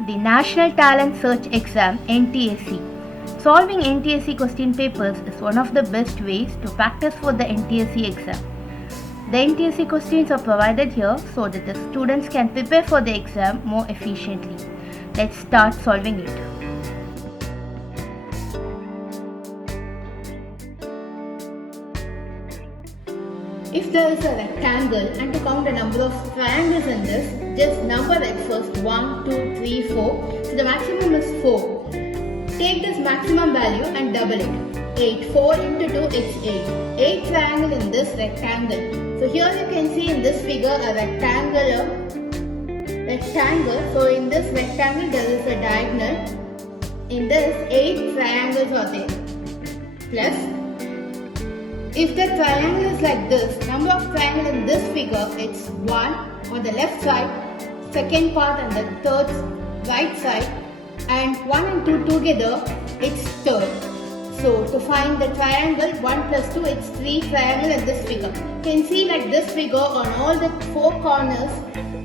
The National Talent Search Exam (NTSE). Solving NTSE question papers is one of the best ways to practice for the NTSE exam. The NTSE questions are provided here so that the students can prepare for the exam more efficiently. Let's start solving it. If there is a rectangle and to count the number of triangles in this, just number it first 1, 2, 3, 4. So the maximum is 4. Take this maximum value and double it. 8. 4 into 2 is 8. 8 triangle in this rectangle. So here you can see in this figure a rectangle. So in this rectangle there is a diagonal. In this 8 triangles are there. Plus, if the triangle is like this, number of triangles in this figure, it's 1 on the left side, second part on the third right side, and 1 and 2 together, it's third. So to find the triangle 1 plus 2, it's 3 triangles in this figure. You can see like this figure on all the 4 corners.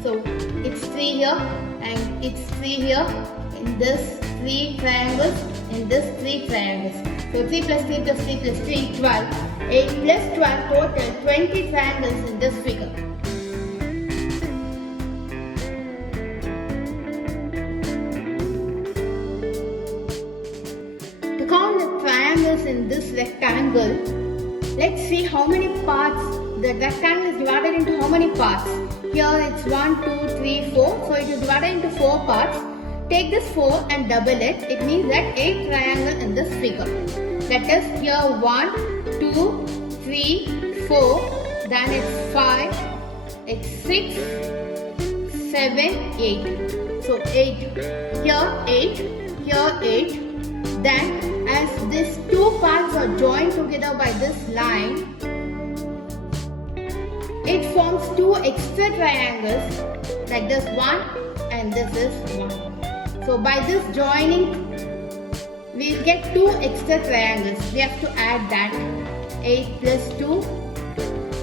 So it's 3 here and it's 3 here. In this 3 triangles, in this 3 triangles. So 3 plus 3 plus 3 plus 3, 12. 8 plus 12 total 20 triangles in this figure. To count the triangles in this rectangle, let's see how many parts the rectangle is divided into. How many parts? Here it's 1, 2, 3, 4. So it is divided into 4 parts. Take this 4 and double it. It means that 8 triangles in this figure. That is here 1, 2, 3, 4, then it's 5, it's 6, 7, 8. So 8, here 8, here 8. Then as these 2 parts are joined together by this line, it forms 2 extra triangles, like this one and this is one. So by this joining, we will get 2 extra triangles. We have to add that 8 plus 2.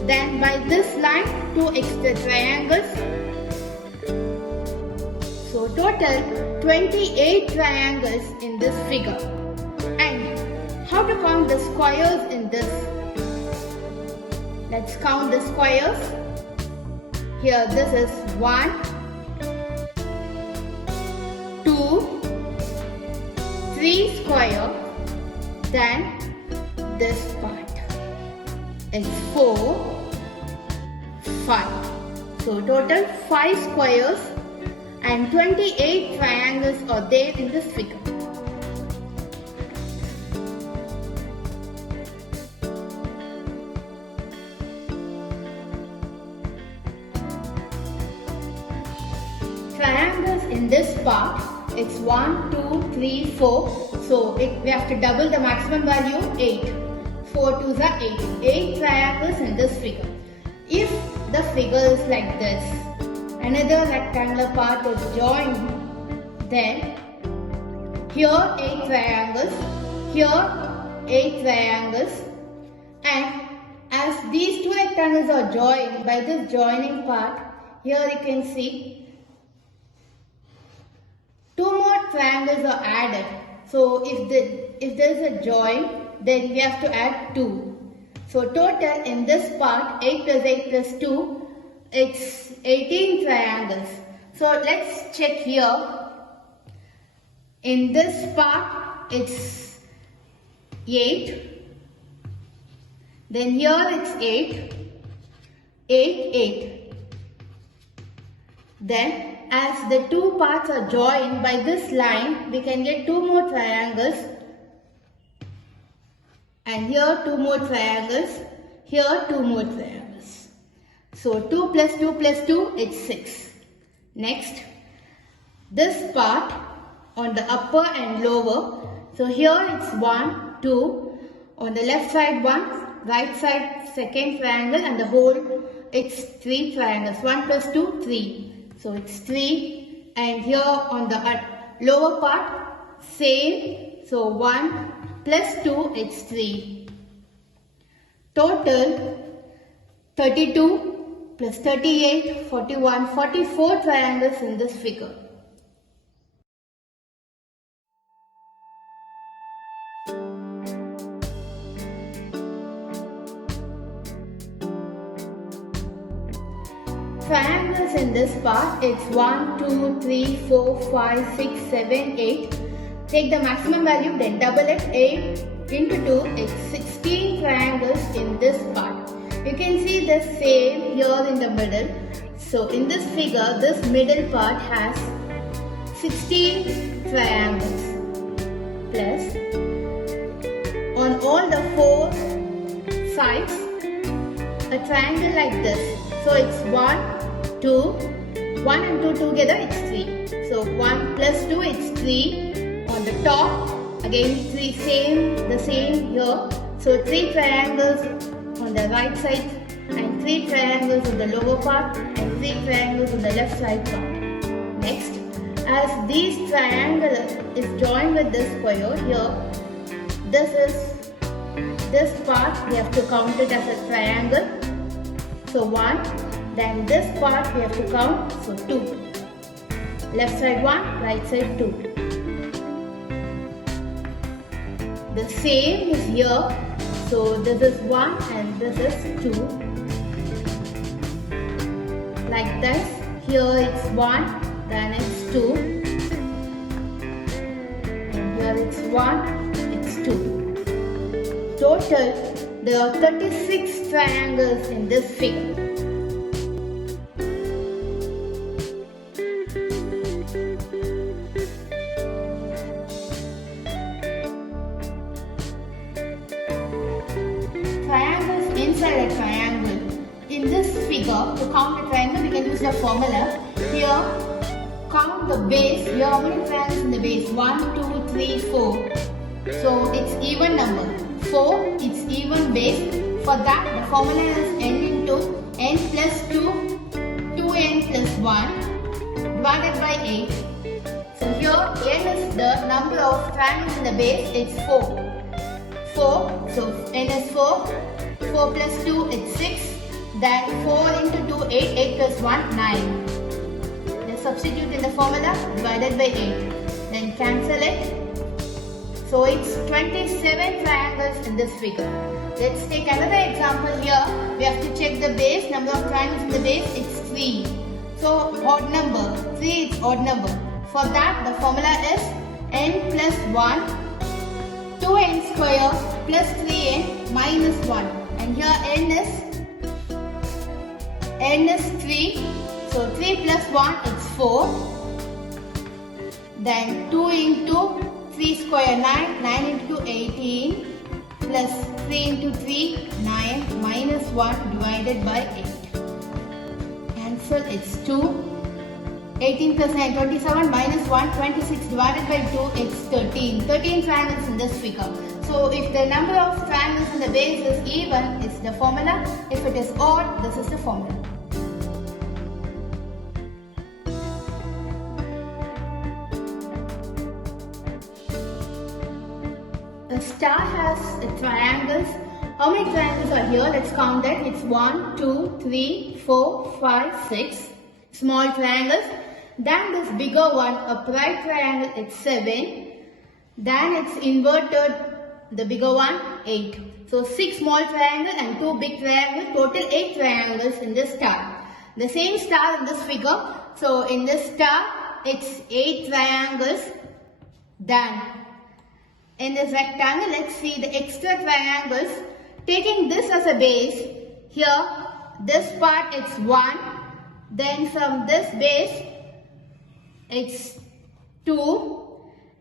Then by this line 2 extra triangles. So total 28 triangles in this figure. And how to count the squares in this? Let's count the squares. Here this is 1, 2, 3 square, then this part is 4, 5. So total 5 squares and 28 triangles are there in this figure. Triangles in this part, it's 1, 2, 3, 4. So we have to double the maximum value 8. 4 2s are 8. 8 triangles in this figure. If the figure is like this, another rectangular part is joined, then here 8 triangles, here 8 triangles, and as these 2 rectangles are joined by this joining part, here you can see 2 more triangles are added. So if there is a join, then we have to add 2. So total in this part 8 plus 8 plus 2, it's 18 triangles. So let's check here. In this part it's 8. Then here it's 8. 8, 8. Then as the 2 parts are joined by this line, we can get 2 more triangles. And here 2 more triangles, here 2 more triangles. So 2 plus 2 plus 2, it's 6. Next, this part on the upper and lower. So here it's 1, 2. On the left side 1, right side second triangle, and the whole it's 3 triangles. 1 plus 2, 3. So it's 3. And here on the lower part, same. So 1 plus 2, it's 3. Total 32 plus 38, 41, 44 triangles in this figure. triangles in this part, it's 1, 2, 3, 4, 5, 6, 7, 8. Take the maximum value, then double it. 8 into 2, it's 16 triangles in this part. You can see the same here in the middle. So in this figure, this middle part has 16 triangles. Plus, on all the 4 sides, a triangle like this. So it's 1, 2, 1 and 2 together, it's 3. So 1 plus 2, it's 3. On the top, again 3, the same here. So 3 triangles on the right side and 3 triangles on the lower part and 3 triangles on the left side part. Next, as these triangles is joined with this square here, this part we have to count it as a triangle. So 1, then this part we have to count, so 2. Left side 1, right side 2. The same is here, so this is 1 and this is 2. Like this, here it's 1, then it's 2. And here it's 1, it's 2. Total, there are 36 triangles in this figure. Triangles inside a triangle. In this figure, to count a triangle, we can use the formula. Here, count the base. Here, how many triangles in the base? 1, 2, 3, 4. So, it's even number. 4, it's even base. For that, the formula is n into n plus 2, 2n plus 1 divided by 8. So here n is the number of triangles in the base, it's 4. 4, so n is 4. 4 plus 2, it's 6. Then 4 into 2, 8. 8 plus 1, 9. Then substitute in the formula, divided by 8. Then cancel it. So it's 27 triangles in this figure. Let's take another example here. We have to check the base. Number of triangles in the base, it's 3. So odd number. 3 is odd number. For that, the formula is n plus 1, 2n square plus 3n minus 1. And here n is 3. So 3 plus 1, it's 4. Then 2 into 3 square 9, 9 into 18 plus 3 into 3, 9 minus 1 divided by 8. Cancel, it's 2. 18 plus 9, 27 minus 1, 26 divided by 2, it's 13. 13 triangles in this figure. So if the number of triangles in the base is even, it's the formula. If it is odd, this is the formula. A star has triangles. How many triangles are here? Let's count that. It's 1, 2, 3, 4, 5, 6 small triangles. Then this bigger one, a right triangle, it's 7. Then it's inverted, the bigger one, 8. So 6 small triangles and 2 big triangles. Total 8 triangles in this star. The same star in this figure. So in this star, it's 8 triangles. Then in this rectangle, let's see the extra triangles. Taking this as a base, here, this part it's 1. Then from this base, it's 2.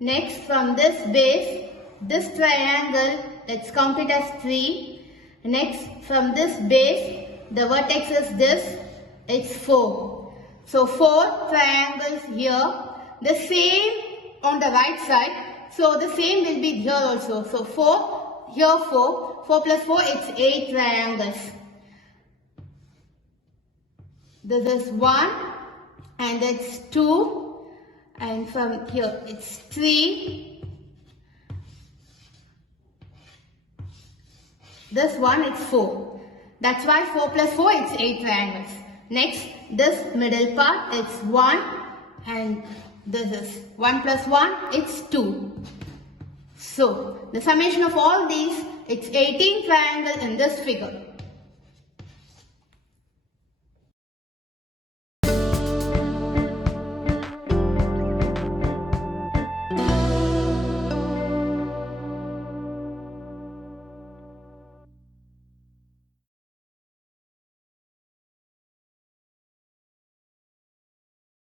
Next, from this base, this triangle, let's count it as 3. Next, from this base, the vertex is this, it's 4. So 4 triangles here. The same on the right side. So the same will be here also. So 4, here 4. 4 plus 4, it's 8 triangles. This is 1 and it's 2. And from here, it's 3. This one, it's 4. That's why 4 plus 4, it's 8 triangles. Next, this middle part, it's 1. And this is 1 plus 1, it's 2. So, the summation of all these, it's 18 triangles in this figure.